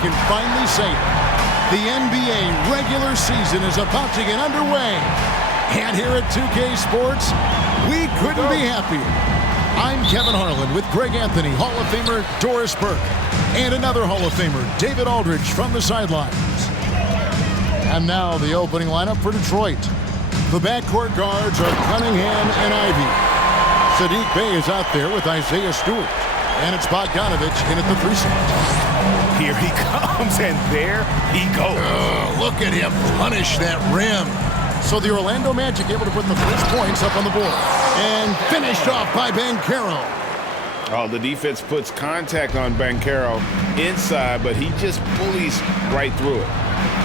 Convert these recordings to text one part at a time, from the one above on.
can finally say it. The NBA regular season is about to get underway. And here at 2K Sports, we couldn't be happier. I'm Kevin Harlan with Greg Anthony, Hall of Famer Doris Burke, and another Hall of Famer, David Aldridge, from the sidelines. And now the opening lineup for Detroit. The backcourt guards are Cunningham and Ivy. Sadiq Bey is out there with Isaiah Stewart. And it's Bogdanovich in at the 3 slot. Here he comes, and there he goes. Look at him punish that rim. So the Orlando Magic able to put the first points up on the board. And finished off by Banchero. Oh, the defense puts contact on Banchero inside, but he just bullies right through it.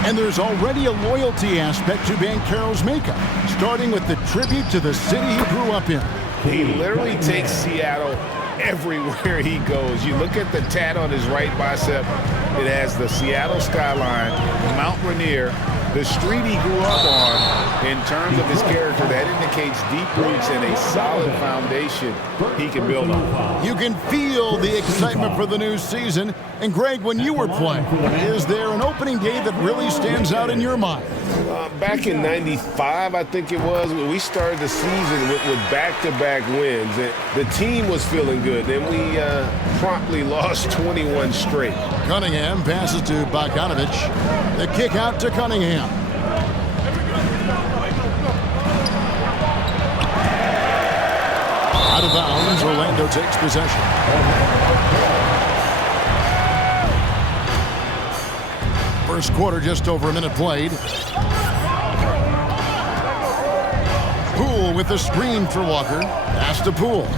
And there's already a loyalty aspect to Banchero's makeup, starting with the tribute to the city he grew up in. He literally takes Seattle everywhere he goes. You look at the tat on his right bicep, it has the Seattle skyline, Mount Rainier, the street he grew up on. In terms of his character, that indicates deep roots and a solid foundation he can build on. You can feel the excitement for the new season. And Greg, when you were playing, is there an opening day that really stands out in your mind? Back in '95, I think it was, when we started the season with back-to-back wins. The team was feeling good. Then we promptly lost 21 straight. Cunningham passes to Bogdanovich. The kick out to Cunningham. Out of bounds, Orlando takes possession. First quarter, just over a minute played. Poole with the screen for Walker. Pass to Poole.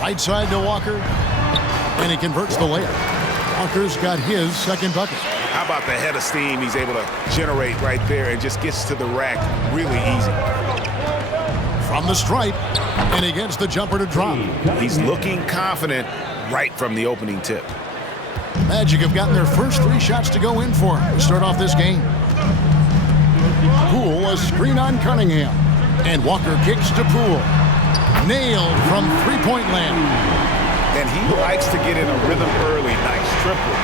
Right side to Walker. And he converts the layup. Walker's got his second bucket. How about the head of steam he's able to generate right there and just gets to the rack really easy. From the stripe, and he gets the jumper to drop. He's looking confident right from the opening tip. Magic have gotten their first 3 shots to go in for him to start off this game. Poole, a screen on Cunningham. And Walker kicks to Poole. Nailed from three-point land. And he likes to get in a rhythm early. Nice triple.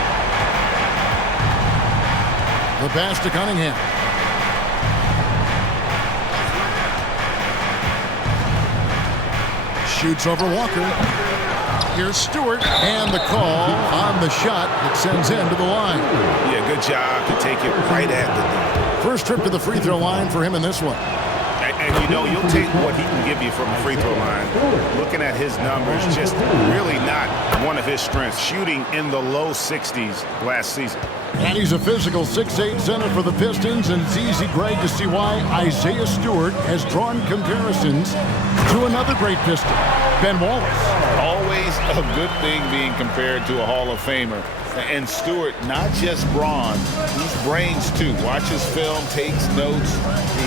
The pass to Cunningham. Shoots over Walker. Here's Stewart, and the call on the shot that sends him to the line. Yeah, good job to take it right at the D. First trip to the free throw line for him in this one. And you know, you'll take what he can give you from the free throw line. Looking at his numbers, just really not one of his strengths. Shooting in the low 60s last season. And he's a physical 6'8" center for the Pistons, and it's easy, Greg, to see why Isaiah Stewart has drawn comparisons to another great Piston, Ben Wallace. Always a good thing being compared to a Hall of Famer. And Stewart, not just brawn, he's brains too. Watches film, takes notes.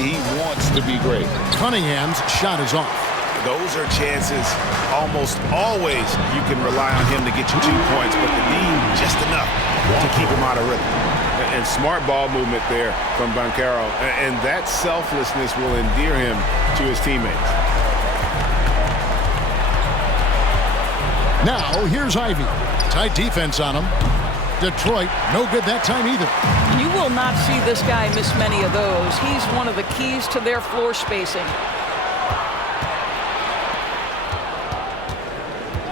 He wants to be great. Cunningham's shot is off. Those are chances almost always you can rely on him to get you 2 points, but the need just enough to keep him out of rhythm. And smart ball movement there from Banchero. And that selflessness will endear him to his teammates. Now, here's Ivy. Tight defense on him. Detroit, no good that time either. You will not see this guy miss many of those. He's one of the keys to their floor spacing.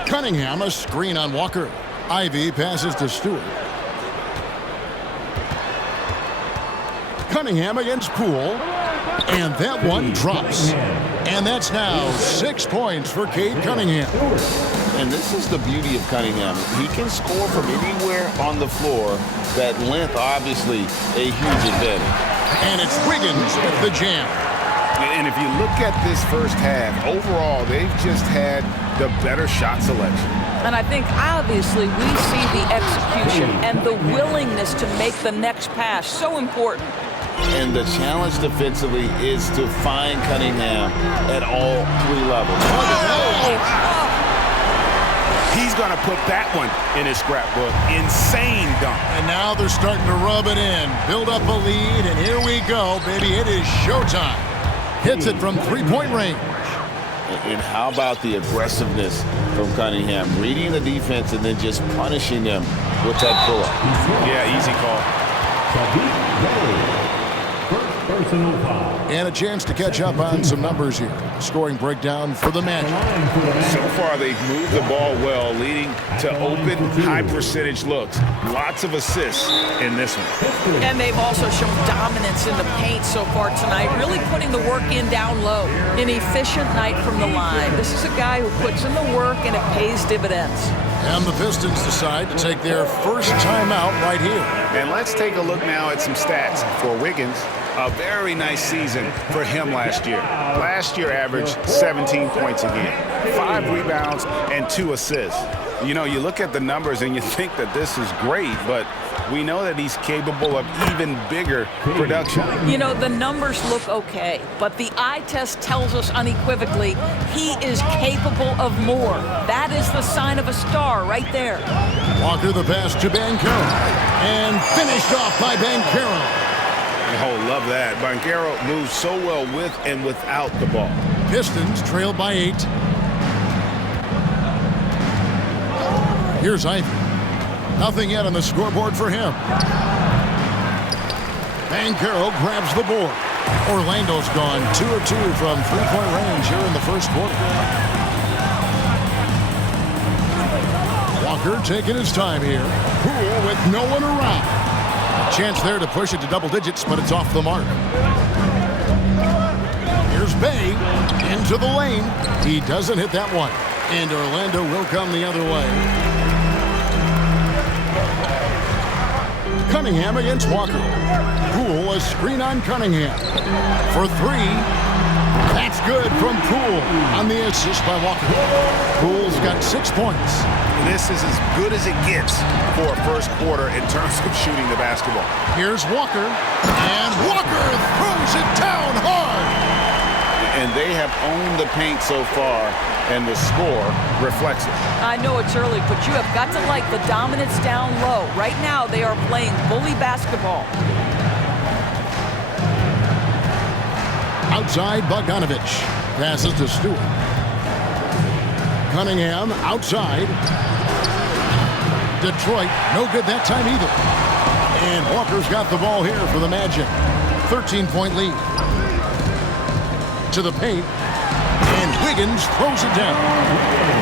Cunningham, a screen on Walker. Ivy passes to Stewart. Cunningham against Poole. And that one drops. And that's now 6 points for Cade Cunningham. And this is the beauty of Cunningham. He can score from anywhere on the floor. That length, obviously, a huge advantage. And it's Wiggins with the jam. And if you look at this first half, overall, they've just had the better shot selection. And I think, obviously, we see the execution and the willingness to make the next pass so important. And the challenge defensively is to find Cunningham at all 3 levels. He's going to put that one in his scrapbook. Insane dunk. And now they're starting to rub it in. Build up a lead, and here we go, baby. It is showtime. Hits it from three-point range. And how about the aggressiveness from Cunningham? Reading the defense and then just punishing them with that pull-up. Yeah, easy call. And a chance to catch up on some numbers here. Scoring breakdown for the Magic. So far, they've moved the ball well, leading to open, high-percentage looks. Lots of assists in this one. And they've also shown dominance in the paint so far tonight, really putting the work in down low. An efficient night from the line. This is a guy who puts in the work, and it pays dividends. And the Pistons decide to take their first timeout right here. And let's take a look now at some stats for Wiggins. A very nice season for him last year. Last year averaged 17 points a game, 5 rebounds, and 2 assists. You know, you look at the numbers and you think that this is great, but we know that he's capable of even bigger production. You know, the numbers look okay, but the eye test tells us unequivocally he is capable of more. That is the sign of a star right there. Walker the pass to Banchero. And finished off by Banchero. Oh, love that. Banchero moves so well with and without the ball. Pistons trail by 8. Here's Ivy. Nothing yet on the scoreboard for him. Banchero grabs the board. Orlando's gone 2 of 2 from three-point range here in the first quarter. Walker taking his time here. Poole with no one around. A chance there to push it to double digits, but it's off the mark. Here's Bay into the lane. He doesn't hit that one. And Orlando will come the other way. Cunningham against Walker. Poole, a screen on Cunningham. For 3. That's good from Poole on the assist by Walker. Poole's got 6 points. This is as good as it gets for a first quarter in terms of shooting the basketball. Here's Walker. And Walker throws it down hard. And they have owned the paint so far, and the score reflects it. I know it's early, but you have got to like the dominance down low. Right now, they are playing bully basketball. Outside, Bogdanovich. Passes to Stewart. Cunningham outside. Detroit, no good that time either. And Walker's got the ball here for the Magic. 13-point lead. To the paint. And Wiggins throws it down.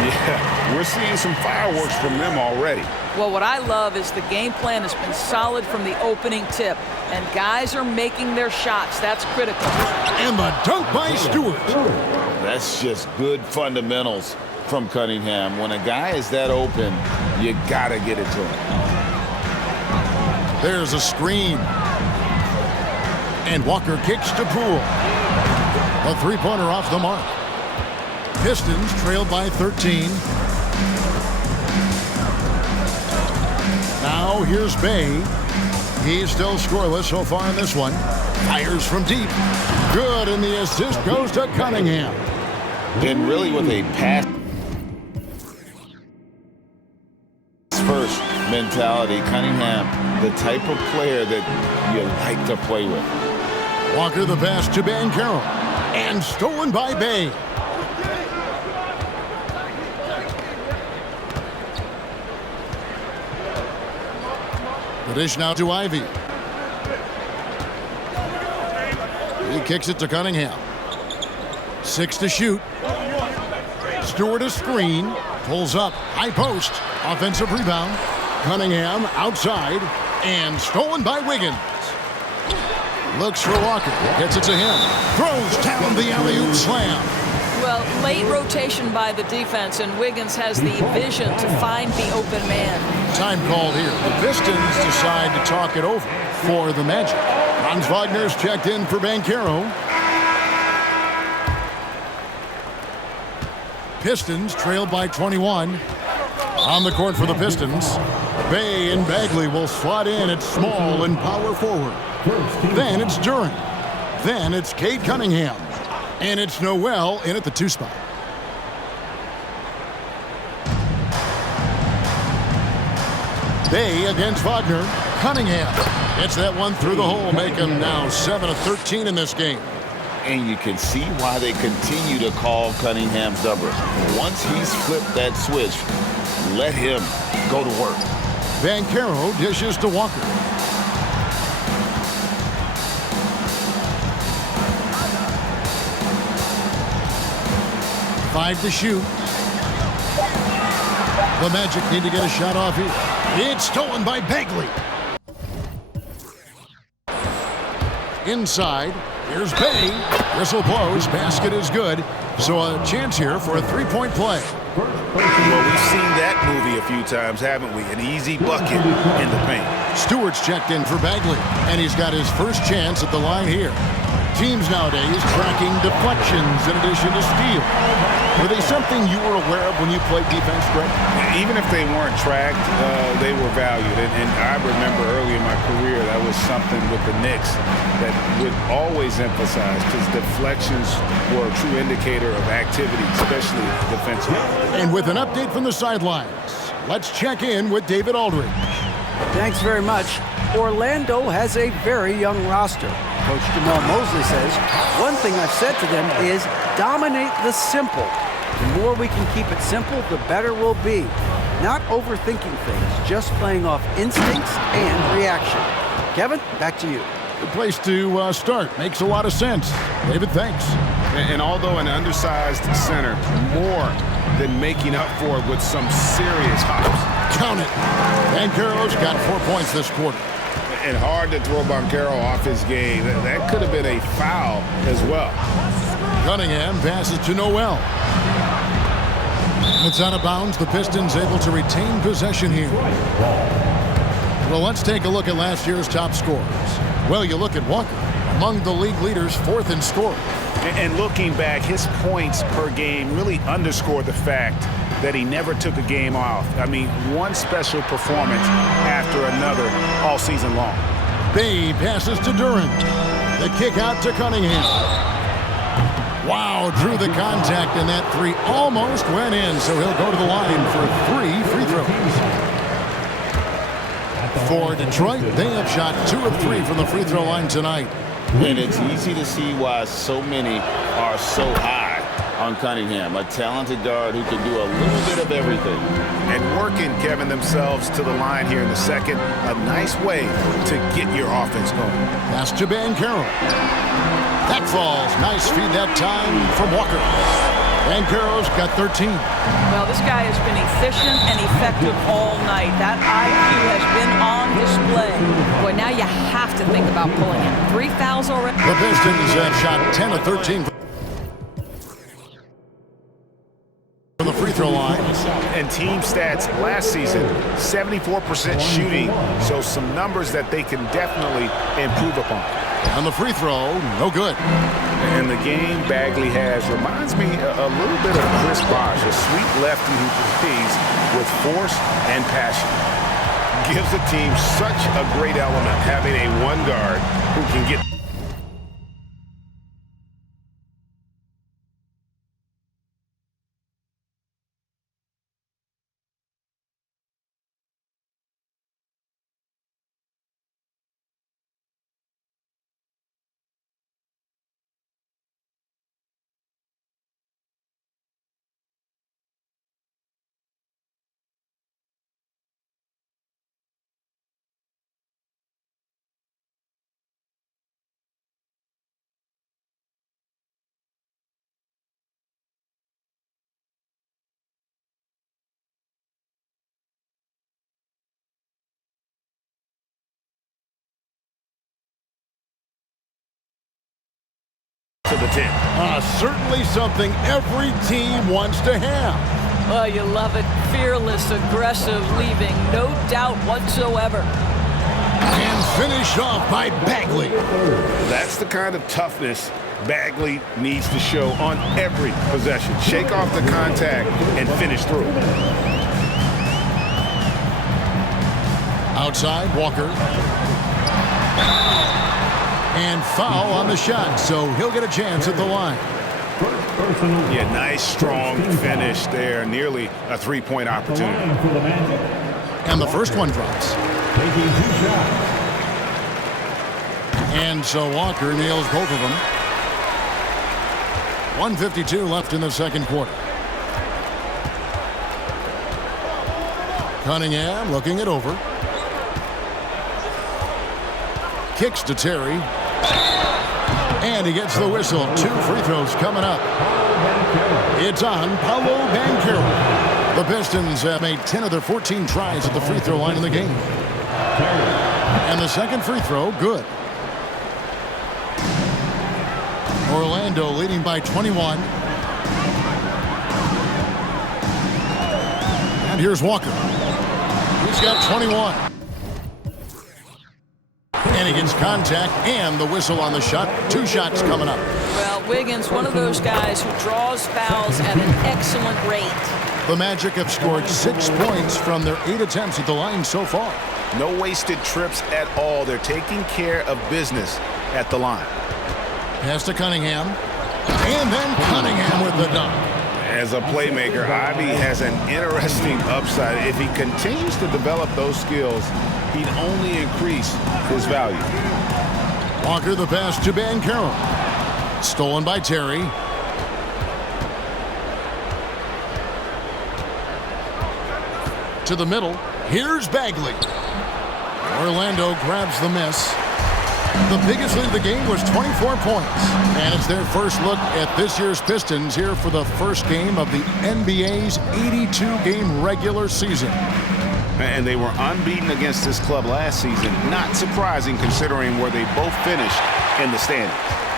Yeah, we're seeing some fireworks from them already. Well, what I love is the game plan has been solid from the opening tip. And guys are making their shots. That's critical. And the dunk by Stewart. That's just good fundamentals from Cunningham. When a guy is that open, you gotta get it to him. There's a screen. And Walker kicks to Poole. A three-pointer off the mark. Pistons trailed by 13. Now here's Bay. He's still scoreless so far in this one. Fires from deep. Good, and the assist goes to Cunningham. And really with a pass first mentality, Cunningham, the type of player that you like to play with. Walker the pass to Banchero. And stolen by Bay. The dish now to Ivy. He kicks it to Cunningham. 6 to shoot. Stewart a screen. Pulls up. High post. Offensive rebound. Cunningham outside. And stolen by Wiggins. Looks for Walker. Gets it to him. Throws down the alley-oop slam. Well, late rotation by the defense, and Wiggins has the vision to find the open man. Time called here. The Pistons decide to talk it over for the Magic. Franz Wagner's checked in for Banchero. Pistons trailed by 21. On the court for the Pistons, Bay and Bagley will slot in at small and power forward. Then it's Duren. Then it's Cade Cunningham. And it's Noel in at the 2 spot. Bay against Wagner. Cunningham gets that one through the hole, make him now 7 of 13 in this game. And you can see why they continue to call Cunningham's number. Once he's flipped that switch, let him go to work. Banchero dishes to Walker. Five to shoot. The Magic need to get a shot off here. It's stolen by Bagley. Inside, Here's Bay. Whistle blows. Basket is good. So a chance here for a three-point play. Well, we've seen that movie a few times, haven't we? An easy bucket in the paint. Stewart's checked in for Bagley, and he's got his first chance at the line here. Teams nowadays tracking deflections in addition to steals. Were they something you were aware of when you played defense, Greg? Even if they weren't tracked, they were valued. And I remember early in my career, that was something with the Knicks that would always emphasize, because deflections were a true indicator of activity, especially defensively. And with an update from the sidelines, let's check in with David Aldridge. Thanks very much. Orlando has a very young roster. Coach Jamal Mosley says, one thing I've said to them is dominate the simple. The more we can keep it simple, the better we'll be. Not overthinking things, just playing off instincts and reaction. Kevin, back to you. Good place to start. Makes a lot of sense. David, thanks. And although an undersized center, more than making up for it with some serious hops. Count it. Banchero's got 4 points this quarter. And hard to throw Banchero off his game. That could have been a foul as well. Cunningham passes to Noel. It's out of bounds. The Pistons able to retain possession here. Well, let's take a look at last year's top scorers. Well, you look at Walker, among the league leaders, fourth in scoring. And looking back, his points per game really underscore the fact that he never took a game off. I mean, one special performance after another all season long. Bay passes to Durant. The kick out to Cunningham. Wow, drew the contact, and that three almost went in, so he'll go to the line for 3 free throws. For Detroit, they have shot 2 of 3 from the free throw line tonight. And it's easy to see why so many are so high on Cunningham, a talented guard who can do a little bit of everything. And working, Kevin, themselves to the line here in the second. A nice way to get your offense going. Pass to Banchero. That falls. Nice feed that time from Walker. Banchero's got 13. Well, this guy has been efficient and effective all night. That IQ has been on display. Boy, now you have to think about pulling it. 3 fouls already. The Pistons have shot 10 of 13 from the free throw line. And team stats last season, 74% shooting, so some numbers that they can definitely improve upon. On the free throw, no good. And the game Bagley has reminds me a little bit of Chris Bosh, a sweet lefty who plays with force and passion. Gives the team such a great element having a one guard who can get to the 10. Certainly something every team wants to have. Oh, you love it. Fearless, aggressive, leaving no doubt whatsoever. And finished off by Bagley. That's the kind of toughness Bagley needs to show on every possession. Shake off the contact and finish through. Outside, Walker. And foul on the shot, so he'll get a chance at the line. Yeah, nice, strong finish there. Nearly a three-point opportunity. And the first one drops. And so Walker nails both of them. 1:52 left in the second quarter. Cunningham looking it over. Kicks to Terry. And he gets the whistle. 2 free throws coming up. It's on Paolo Banchero. The Pistons have made 10 of their 14 tries at the free throw line in the game. And the second free throw, good. Orlando leading by 21. And here's Walker. He's got 21. And against contact and the whistle on the shot. 2 shots coming up. Well, Wiggins, one of those guys who draws fouls at an excellent rate. The Magic have scored 6 points from their 8 attempts at the line so far. No wasted trips at all. They're taking care of business at the line. Pass to Cunningham. And then Cunningham with the dunk. As a playmaker, Ivy has an interesting upside. If he continues to develop those skills, he'd only increase his value. Walker the pass to Banchero. Stolen by Terry. To the middle. Here's Bagley. Orlando grabs the miss. The biggest lead of the game was 24 points. And it's their first look at this year's Pistons here for the first game of the NBA's 82-game regular season. And they were unbeaten against this club last season. Not surprising considering where they both finished in the standings.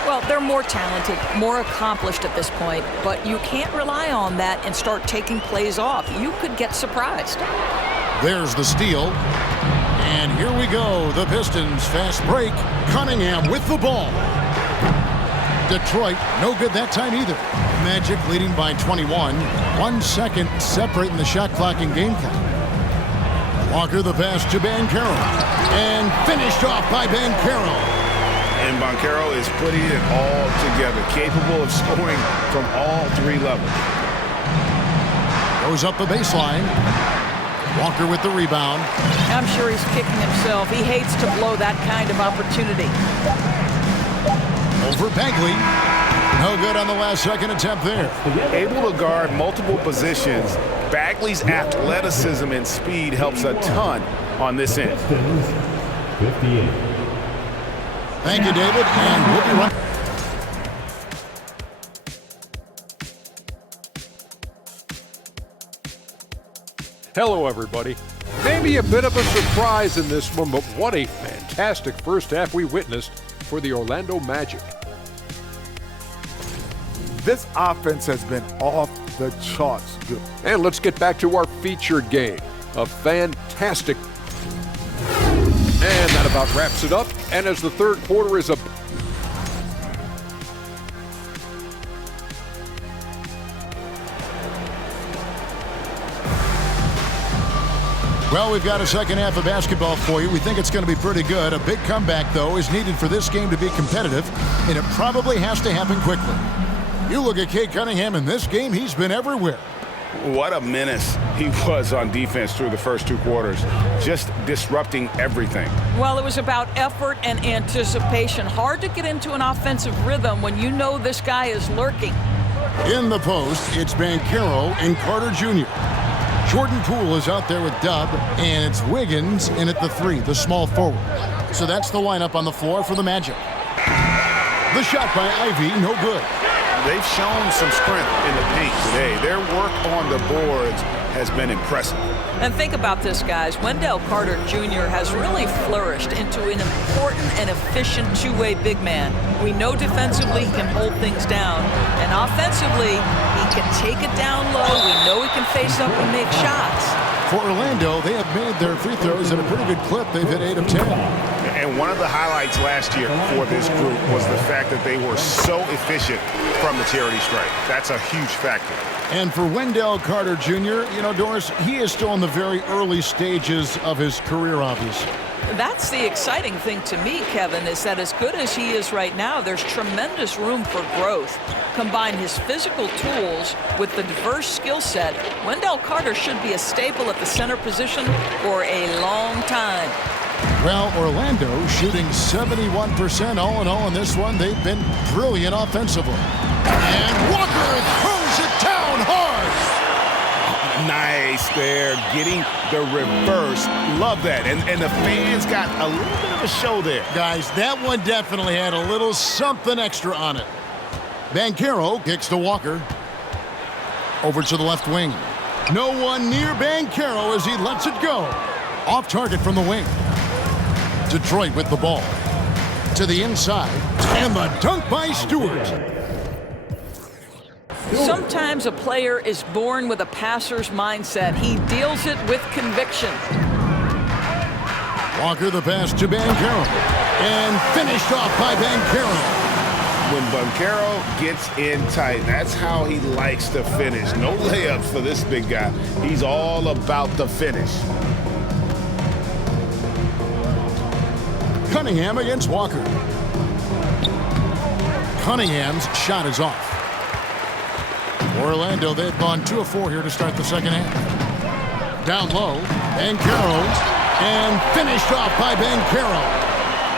Well, they're more talented, more accomplished at this point, but you can't rely on that and start taking plays off. You could get surprised. There's the steal. And here we go. The Pistons fast break. Cunningham with the ball. Detroit, no good that time either. Magic leading by 21. 1 second separating the shot clock and game clock. Walker the pass to Banchero. And finished off by Banchero. And Banchero is putting it all together, capable of scoring from all 3 levels. Goes up the baseline. Walker with the rebound. I'm sure he's kicking himself. He hates to blow that kind of opportunity. Over Bagley. No good on the last second attempt there. Able to guard multiple positions, Bagley's athleticism and speed helps a ton on this end. 58. Thank you, David, and we'll be right back. Hello, everybody. Maybe a bit of a surprise in this one, but what a fantastic first half we witnessed for the Orlando Magic. This offense has been off the charts good. And let's get back to our featured game. A fantastic. And that about wraps it up. And as the third quarter is Well, we've got a second half of basketball for you. We think it's going to be pretty good. A big comeback, though, is needed for this game to be competitive, and it probably has to happen quickly. You look at Cade Cunningham in this game, he's been everywhere. What a menace he was on defense through the first 2 quarters, just disrupting everything. Well, it was about effort and anticipation. Hard to get into an offensive rhythm when you know this guy is lurking. In the post, it's Banchero and Carter Jr. Jordan Poole is out there with Dub, and it's Wiggins in at the 3, the small forward. So that's the lineup on the floor for the Magic. The shot by Ivy, no good. They've shown some strength in the paint today. Their work on the boards has been impressive. And think about this, guys. Wendell Carter Jr. has really flourished into an important and efficient two-way big man. We know defensively he can hold things down, and offensively he can take it down low. We know he can face up and make shots. For Orlando, they have made their free throws at a pretty good clip. They've hit 8 of 10. And one of the highlights last year for this group was the fact that they were so efficient from the charity stripe. That's a huge factor. And for Wendell Carter Jr., you know, Doris, he is still in the very early stages of his career, obviously. That's the exciting thing to me, Kevin, is that as good as he is right now, there's tremendous room for growth. Combine his physical tools with the diverse skill set, Wendell Carter should be a staple at the center position for a long time. Well, Orlando shooting 71% all in all in this one. They've been brilliant offensively. And Walker throws it down hard. Nice there, getting the reverse. Love that. And the fans got a little bit of a show there. Guys, that one definitely had a little something extra on it. Banchero kicks to Walker. Over to the left wing. No one near Banchero as he lets it go. Off target from the wing. Detroit with the ball. To the inside, and the dunk by Stewart. Sometimes a player is born with a passer's mindset. He deals it with conviction. Walker the pass to Banchero, and finished off by Banchero. When Banchero gets in tight, that's how he likes to finish. No layups for this big guy. He's all about the finish. Cunningham against Walker. Cunningham's shot is off. Orlando, they've gone 2 of 4 here to start the second half. Down low, Banchero, and finished off by Banchero.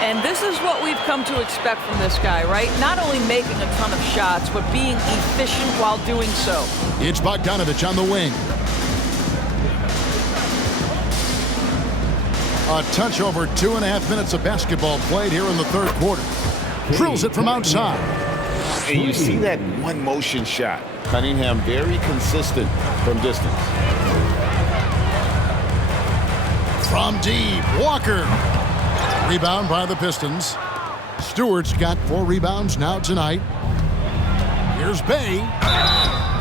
And this is what we've come to expect from this guy, right? Not only making a ton of shots, but being efficient while doing so. It's Bogdanovich on the wing. A touch over 2.5 minutes of basketball played here in the third quarter. Drills it from outside. And you see that one motion shot. Cunningham very consistent from distance. From deep, Walker. Rebound by the Pistons. Stewart's got 4 rebounds now tonight. Here's Bay.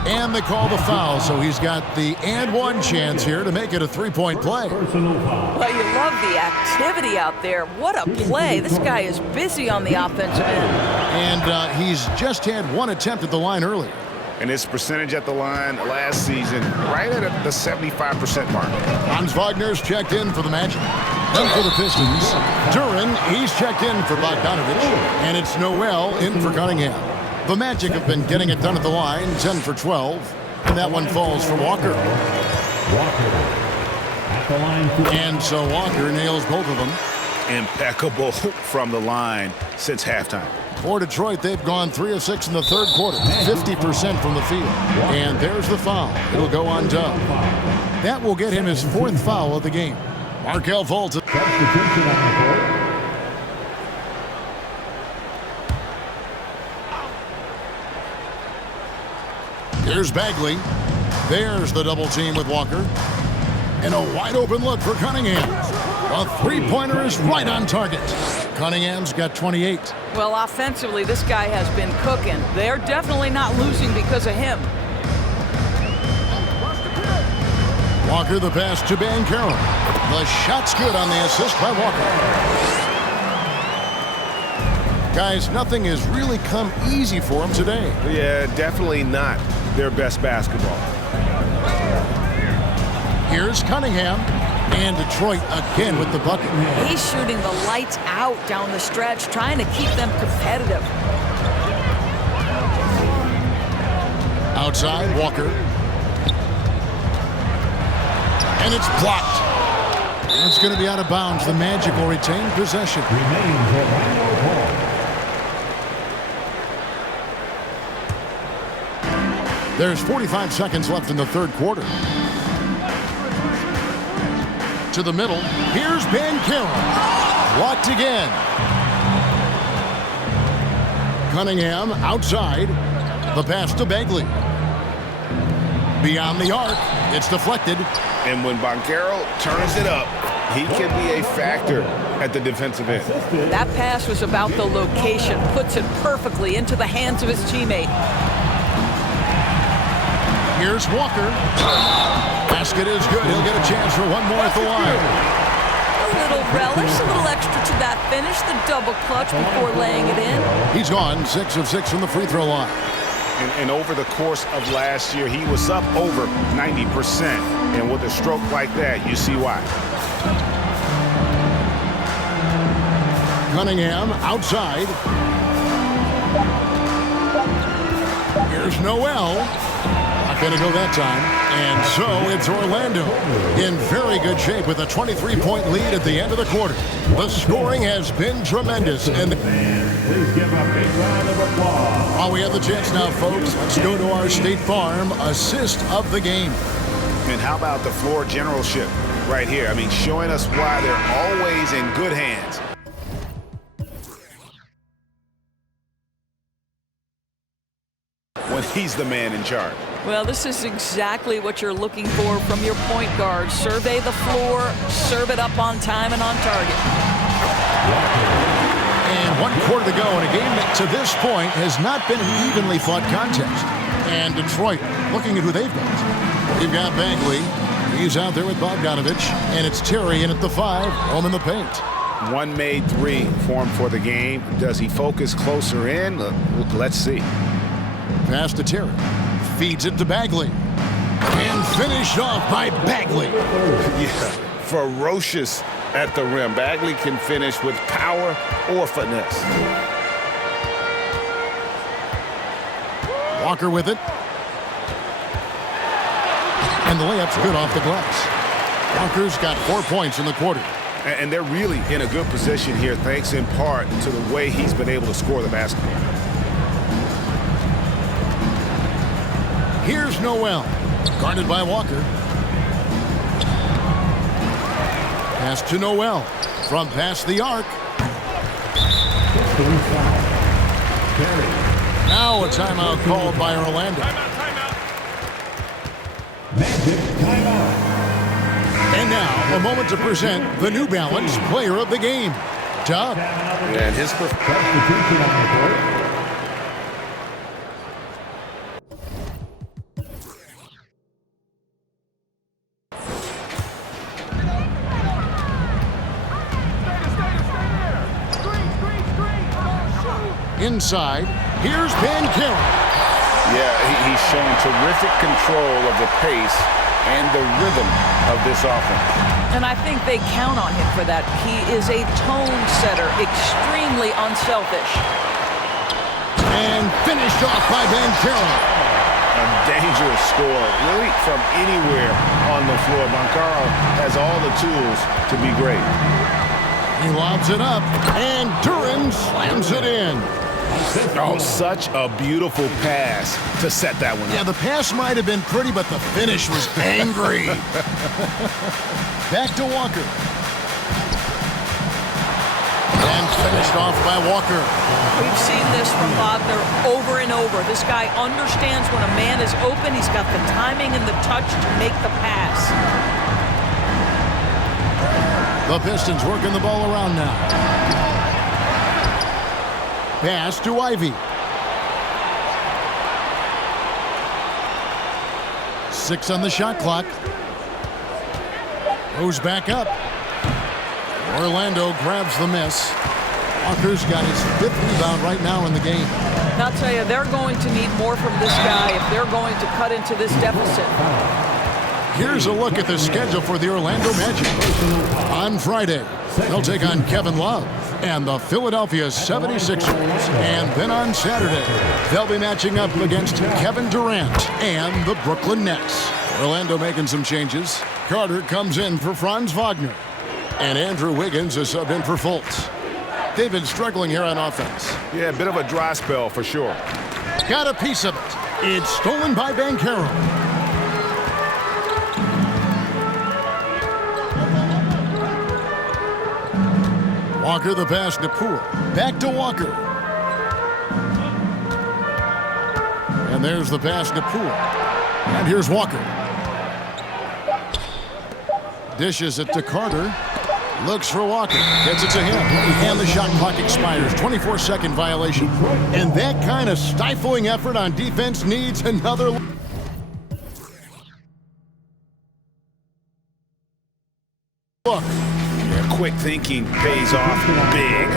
And they call the foul, so he's got the and one chance here to make it a 3-point play. Well, you love the activity out there. What a play. This guy is busy on the offensive end. And he's just had 1 attempt at the line earlier. And his percentage at the line last season, right at the 75% mark. Hans Wagner's checked in for the Magic. And for the Pistons, Duran, he's checked in for Bogdanovich. And it's Noel in for Cunningham. The Magic have been getting it done at the line, 10 for 12. And that one falls for Walker. At the line. And so Walker nails both of them. Impeccable from the line since halftime. For Detroit, they've gone 3 of 6 in the third quarter, 50% from the field. And there's the foul. It'll go on Dub. That will get him his 4th foul of the game. Markel Fulton. Here's Bagley. There's the double team with Walker. And a wide open look for Cunningham. A 3-pointer is right on target. Cunningham's got 28. Well, offensively, this guy has been cooking. They're definitely not losing because of him. Walker the pass to Banchero. The shot's good on the assist by Walker. Guys, nothing has really come easy for him today. Yeah, definitely not their best basketball. Here's Cunningham. And Detroit again with the bucket. He's shooting the lights out down the stretch, trying to keep them competitive. Outside, Walker. And it's blocked. It's going to be out of bounds. The Magic will retain possession. There's 45 seconds left in the third quarter. To the middle. Here's Banchero. Blocked again. Cunningham outside. The pass to Bagley. Beyond the arc. It's deflected. And when Banchero turns it up, he can be a factor at the defensive end. That pass was about the location. Puts it perfectly into the hands of his teammate. Here's Walker. Basket is good. He'll get a chance for one more at the line. A little relish, a little extra to that finish, the double clutch before laying it in. He's gone 6 of 6 from the free throw line. And over the course of last year, he was up over 90%. And with a stroke like that, you see why. Cunningham outside. Here's Noel. Not going to go that time. And so it's Orlando in very good shape with a 23-point lead at the end of the quarter. The scoring has been tremendous. And Please give a big round of applause. while we have the chance now, folks, let's go to our State Farm assist of the game. And how about the floor generalship right here? I mean, showing us why they're always in good hands. When he's the man in charge. Well, this is exactly what you're looking for from your point guard. Survey the floor, serve it up on time and on target. And 1 quarter to go in a game that to this point has not been an evenly fought contest. And Detroit looking at who they've got. You've got Bagley. He's out there with Bogdanovich. And it's Terry in at the 5, home in the paint. One made 3 for him for the game. Does he focus closer in? Let's see. Pass to Terry. Feeds it to Bagley. And finished off by Bagley. Yeah, ferocious at the rim. Bagley can finish with power or finesse. Walker with it. And the layup's good off the glass. Walker's got 4 points in the quarter. And they're really in a good position here, thanks in part to the way he's been able to score the basketball. Here's Noel. Guarded by Walker. Pass to Noel. From past the arc. Now a timeout called by Orlando. Magic timeout. And now, a moment to present the New Balance Player of the Game, Doug. And his Substitution on the court. Inside, here's MyCAREER. Yeah, he's shown terrific control of the pace and the rhythm of this offense. And I think they count on him for that. He is a tone setter, extremely unselfish. And finished off by MyCAREER. A dangerous score, really from anywhere on the floor. MyCAREER has all the tools to be great. He lobs it up, and Duran slams it in. Oh, such a beautiful pass to set that one up. Yeah, the pass might have been pretty, but the finish was angry. Back to Walker. And finished off by Walker. We've seen this from Wagner over and over. This guy understands when a man is open. He's got the timing and the touch to make the pass. The Pistons working the ball around now. Pass to Ivy. 6 on the shot clock. Goes back up. Orlando grabs the miss. Walker's got his 5th rebound right now in the game. And I'll tell you, they're going to need more from this guy if they're going to cut into this deficit. Here's a look at the schedule for the Orlando Magic. On Friday, they'll take on Kevin Love and the Philadelphia 76ers. And then on Saturday, they'll be matching up against Kevin Durant and the Brooklyn Nets. Orlando making some changes. Carter comes in for Franz Wagner. And Andrew Wiggins is subbed in for Fultz. They've been struggling here on offense. Yeah, a bit of a dry spell for sure. Got a piece of it. It's stolen by MyCAREER. Walker the pass to Poole. Back to Walker. And there's the pass to Poole. And here's Walker. Dishes it to Carter. Looks for Walker. Gets it to him. And the shot clock expires. 24-second violation. And that kind of stifling effort on defense needs another look. Quick thinking pays off big.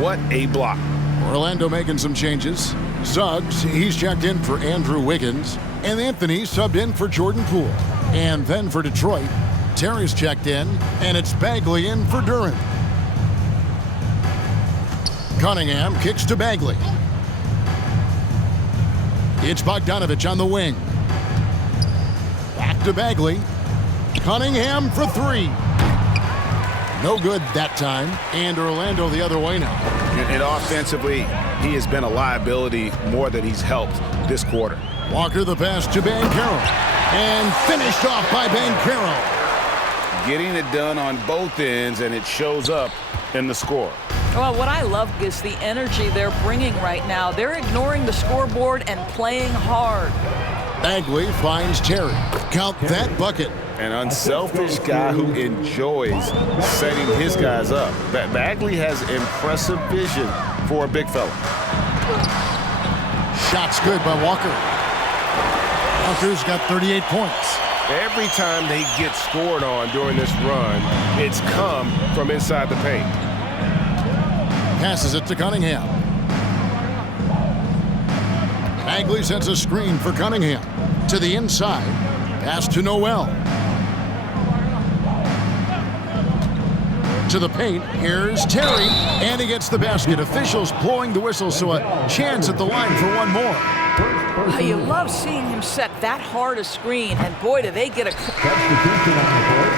What a block. Orlando making some changes. Suggs, he's checked in for Andrew Wiggins. And Anthony subbed in for Jordan Poole. And then for Detroit, Terry's checked in. And it's Bagley in for Duran. Cunningham kicks to Bagley. It's Bogdanovich on the wing. Back to Bagley. Cunningham for 3. No good that time, and Orlando the other way now. And offensively, he has been a liability more than he's helped this quarter. Walker the pass to MyCAREER, and finished off by MyCAREER. Getting it done on both ends, and it shows up in the score. Well, what I love is the energy they're bringing right now. They're ignoring the scoreboard and playing hard. Bagley finds Terry. Count that bucket. An unselfish guy who enjoys setting his guys up. Bagley has impressive vision for a big fella. Shot's good by Walker. Walker's got 38 points. Every time they get scored on during this run, it's come from inside the paint. Passes it to Cunningham. Bagley sets a screen for Cunningham. To the inside. Pass to Noel. To the paint. Here's Terry. And he gets the basket. Officials blowing the whistle, so a chance at the line for one more. Oh, you love seeing him set that hard a screen, and boy, do they get a... Substitution on the court.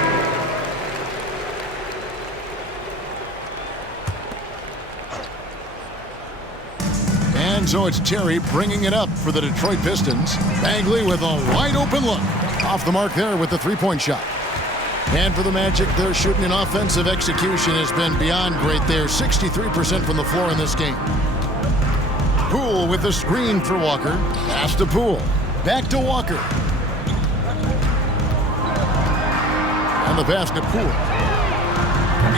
And so it's Terry bringing it up for the Detroit Pistons. Bagley with a wide open look. Off the mark there with the three-point shot. And for the Magic, their shooting and offensive execution has been beyond great. They're 63% from the floor in this game. Poole with the screen for Walker. Pass to Poole. Back to Walker. And the pass to Poole.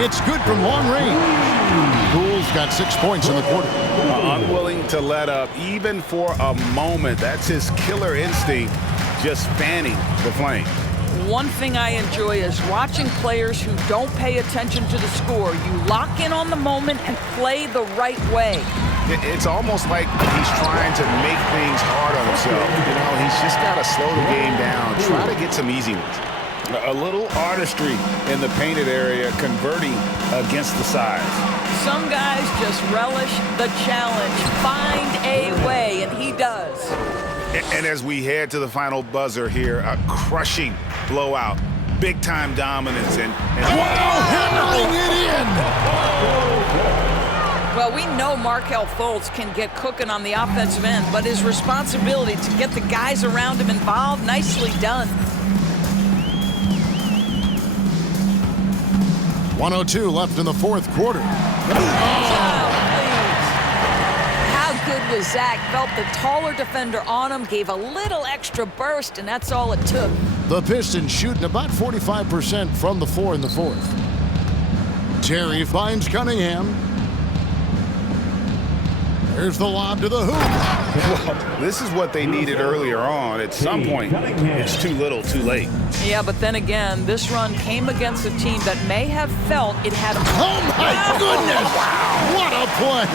It's good from long range. Poole's got 6 points in the quarter. Unwilling to let up even for a moment. That's his killer instinct, just fanning the flame. One thing I enjoy is watching players who don't pay attention to the score. You lock in on the moment and play the right way. It's almost like he's trying to make things hard on himself. You know, he's just got to slow the game down, try to get some easy ones. A little artistry in the painted area, converting against the size. Some guys just relish the challenge. Find a way, and he does. And as we head to the final buzzer here, a crushing blowout, big-time dominance, and hammering it in! Well, we know Markelle Fultz can get cooking on the offensive end, but his responsibility to get the guys around him involved, nicely done. 1:02 left in the fourth quarter. How good was Zach? Felt the taller defender on him, gave a little extra burst, and that's all it took. The Pistons shooting about 45% from the floor in the fourth. Terry finds Cunningham. Here's the lob to the hoop. well, this is what they needed earlier on. At some point, it's too little, too late. Yeah, but then again, this run came against a team that may have felt it had... Oh, my goodness! What a play!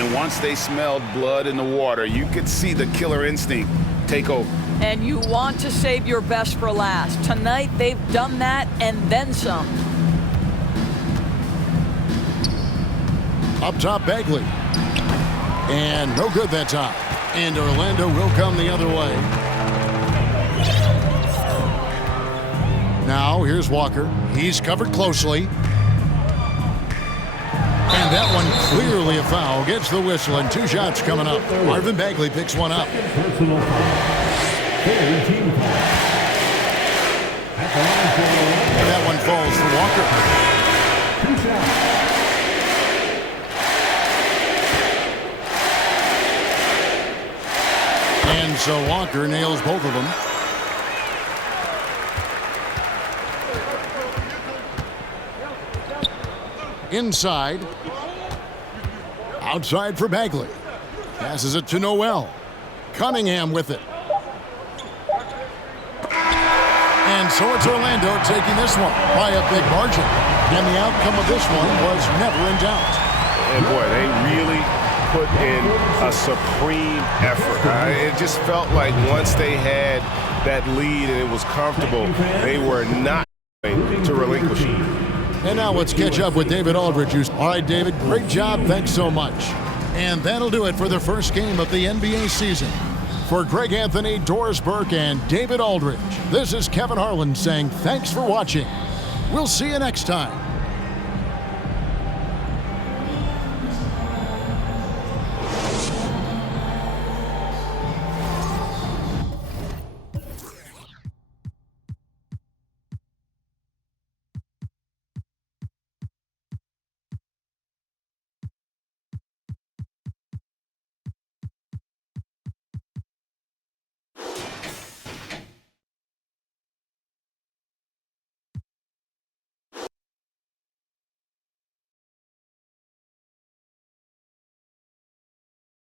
And once they smelled blood in the water, you could see the killer instinct take over. And you want to save your best for last. Tonight, they've done that and then some. Up top, Bagley. And no good that time. And Orlando will come the other way. Now, here's Walker. He's covered closely. And that one clearly a foul. Gets the whistle, and 2 shots coming up. Marvin Bagley picks one up. Personal foul. Team foul. At the line for That one falls for Walker. 2 shots. And so Walker nails both of them. Inside. Outside for Bagley. Passes it to Noel. Cunningham with it. And so it's Orlando taking this one by a big margin. And the outcome of this one was never in doubt. And boy, they really put in a supreme effort. It just felt like once they had that lead and it was comfortable, they were not going to relinquish it. And now let's catch up with David Aldridge. All right, David, great job. Thanks so much. And that'll do it for the first game of the NBA season. For Greg Anthony, Doris Burke, and David Aldridge, this is Kevin Harlan saying thanks for watching. We'll see you next time.